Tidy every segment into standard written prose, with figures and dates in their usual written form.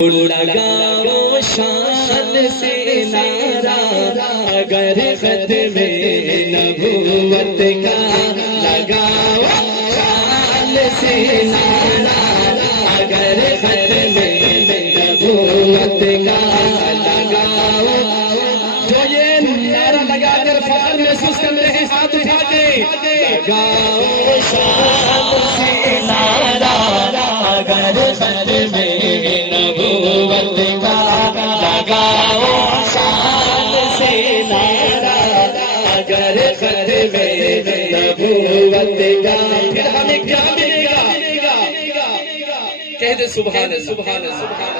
لگاؤ شان سے نعرہ اگر ختم نبوت کا، لگاؤ شان سے نعرہ اگر ختم نبوت کا، لگاؤ۔ جو یہ نعرہ لگا کر فخر محسوس کر رہے ہیں ہاتھ اٹھا کے، لگاؤ شان سے نعرہ اگر ختم نبوت کا، لگاؤ شان سے نعرہ اگر ختم نبوت کا۔ پھر ہمیں کیا ملے گا؟ کہہ دے سبحان سبحان سبحان۔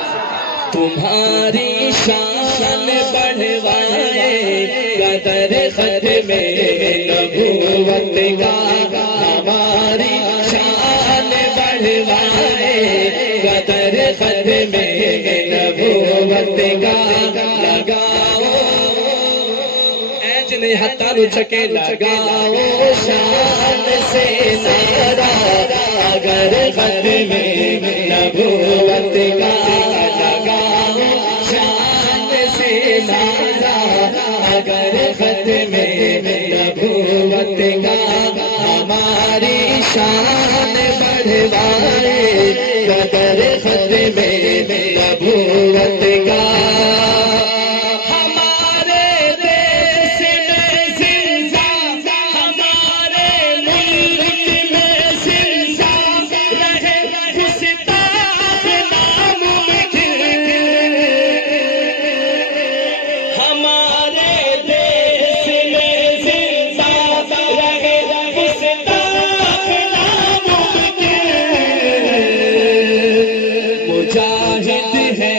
تمہاری شان بڑھوائے قدر ختم نبوت کا، ہماری شان بڑھوائے قدر ختم نبوت کا، لگاؤ اینچ نہیں ہتھا نو چھکے، لگاؤ شان سے نعرہ اگر ختم نبوت کا، لگاؤ شان سے نعرہ اگر ختم نبوت کا، ہماری شان بڑھوائے قدر ختم نبوت کا۔ ہمارے دیش میں زندہ، ہمارے ملک میں زندہ رہے گستاخ ناممکن، ہمارے دیش میں زندہ رہے گستاخ ناممکن۔ مجاہد ہے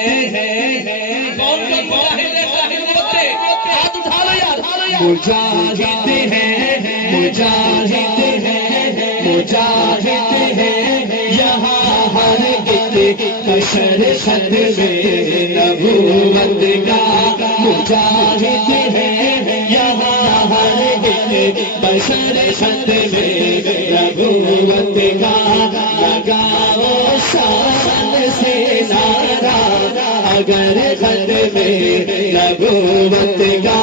کون کون مجاہد ہے؟ ہاتھ اٹھا لو یار۔ مجاہد ہے، مجاہد ہے، مجاہد ہے یہاں ہر ایک بشر ختم نبوت کا، مجاہد ہے یہاں ہر ایک بشر ختم نبوت کا، لگاؤ شان سے نعرہ اگر ختم نبوت کا،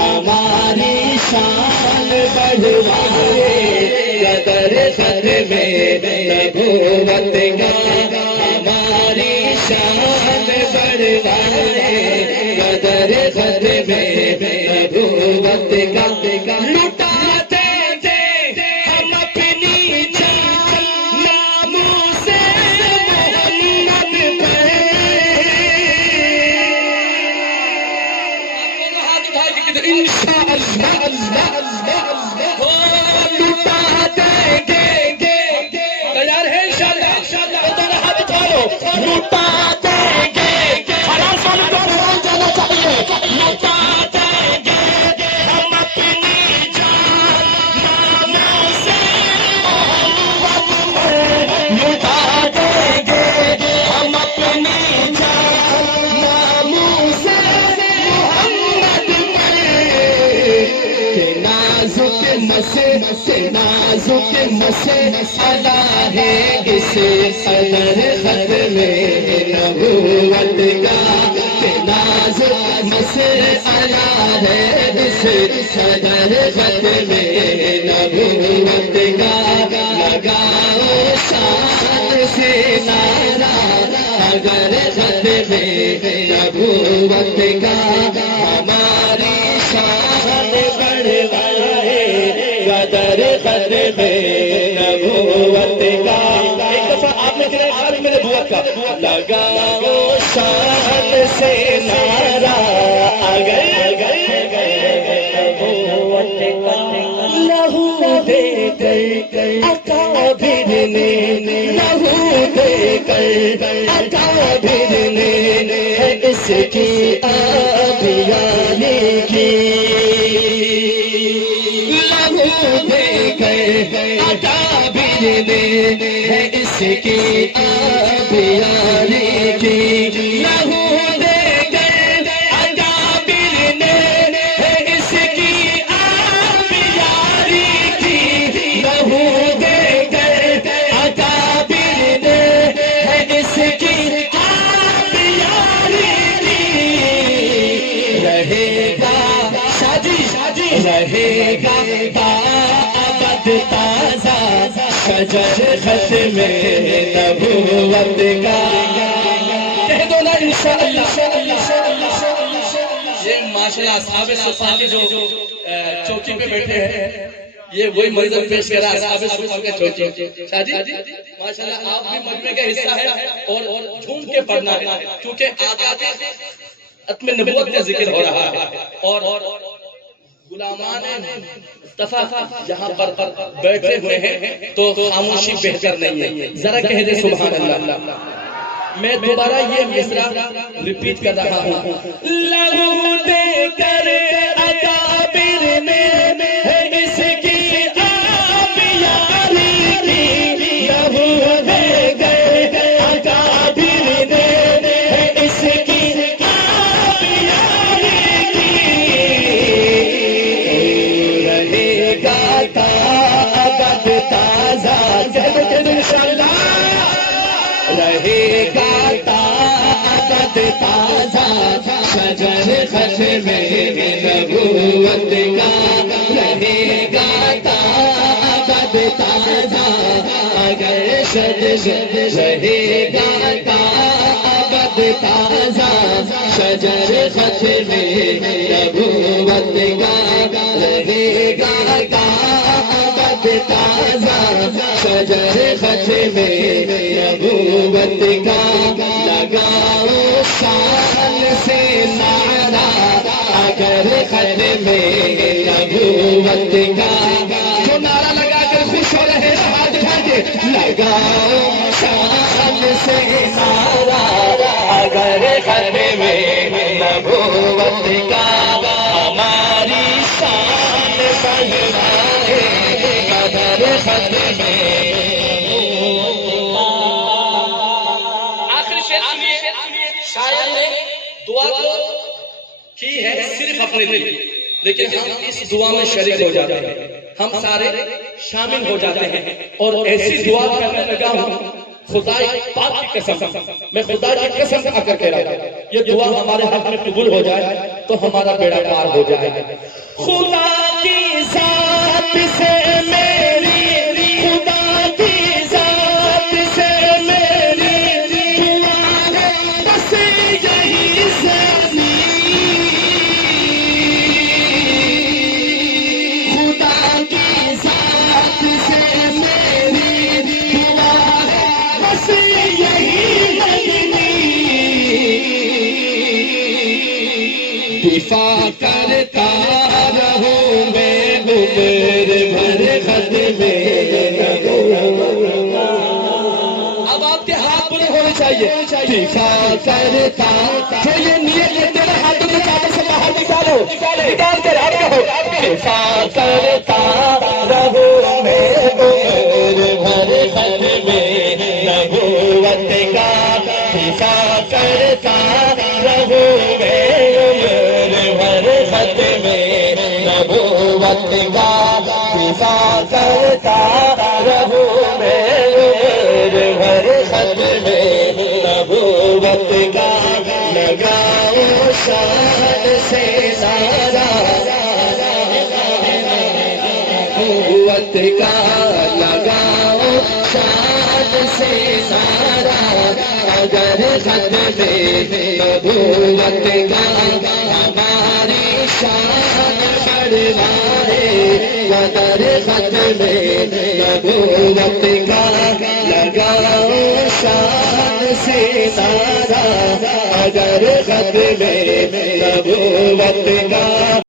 ہماری شان بڑھوائے قدر ختم نبوت کا، ہماری شان بڑھوائے قدر ختم نبوت کا، لٹاتے تھے ہم اپنی جان ناموس محمد پہ۔ ہاتھ اٹھائے کہ انشاءاللہ اللہ اللہ ہو لٹاتے گے، تیار ہے انشاءاللہ؟ دونوں ہاتھ اٹھا لو۔ لٹاتے گے، حراس والوں کو سمجھ جانا چاہیے، لٹاتے گے ہم اپنی جان ناموس محمد میں، لٹاتے گے ہم اپنی جان ناموس محمد میں۔ کہ نازک مسئلہ ہے اس قدر ختم نبوت کا، کہ نازک مسئلہ ہے اس قدر ختم نبوت کا، لگاؤ شان سے نعرہ اگر ختم نبوت کا، ہماری شان بڑھوائے قدر ختم نبوت کا۔ ایک دفعہ آپ نے کہا خالی میرے بوت کا، لگاؤ شان سے نعرہ اگر نبوت کا، لہو دے کر اکابر نے، لہو دے کر اکابر نے اس کی آبیانی کی، لہو دے کر اکابر نے اس کی آبیانی کی، لہو دے کر اکابر نے اس کی آبیانی کی، لہو دے کر اکابر نے اس کی رہے گا تا ابد تازہ شجر ختم نبوت کا. کہہ دو نا انشاءاللہ. یہ ماشاءاللہ اصحاب صفا کے جو چوکی پہ بیٹھے ہیں یہ وہی منظر پیش کر رہا ہے اصحاب صفا کے چوکی. شاہ جی ماشاءاللہ آپ بھی مجمع کا حصہ ہے اور جھوم کے پڑھنا ہے کیونکہ آقا کے ختم نبوت کا ذکر ہو رہا ہے اور غلامان مصطفیٰ یہاں پر بیٹھے ہوئے ہیں تو خاموشی بہتر نہیں ہے. ذرا کہہ دے سبحان اللہ. میں دوبارہ یہ مصرع ریپیٹ کر رہا ہوں. لہو دے کر اکابر نے اس کی آب یاری کی. لہو دے کر اکابر نے اس کی آب یاری کی. رہے گا تا ابد تازہ انشاءاللہ. رہے گا تا ابد تازہ شجر ختم نبوت کا. رہے گا تا ابد تازہ اگر رہے گا تا ابد تازہ شجر ختم نبوت کا. رہے گا تا ابد تازہ شجر ختم نبوت کا. لگاؤ شان سے نعرہ اگر ختم نبوت کا. جو نعرہ لگا کر خوش ہو رہے ہاتھ اٹھا کے لگاؤ شان سے نعرہ اگر ختم نبوت کا. ہماری شان بڑھائے اگر ختم. شاعر نے دعا تو کی ہے صرف اپنے لیے لیکن ہم اس دعا میں شریک ہو جاتے ہیں. ہم سارے شامل ہو جاتے ہیں اور ایسی دعا کرنے لگا ہوں خدا پاک کی قسم. میں خدا کی قسم کھا کر کہہ رہا ہوں یہ دعا ہمارے حق میں قبول ہو جائے تو ہمارا بیڑا پار ہو جائے. خدا کی ذات سے میری خدا کی ذات سے دفاع کرتا رہوں میں عمر بھر ختم نبوت. اب آپ کے ہاتھ بلند ہونے چاہیے. دفاع کرتا جو یہ نیت لیتے ہیں ہاتھوں کے چادر سے باہر نکالو نکال کر ہر کہو. دفاع کرتا رہوں میں عمر بھر ختم نبوت کا. دفاع کرتا رہوں میں ختم نبوت کا. دفاع کرتا رہوں میں عمر بھر ختم نبوت کا. لگاؤ شان سے نعرہ نبوت کا. لگاؤ شان سے نعرہ اگر ختم نبوت کا. ہماری شان بڑھائے اگر ختم نبوت کا. لگاؤ شان سے نعرہ اگر ختم نبوت کا.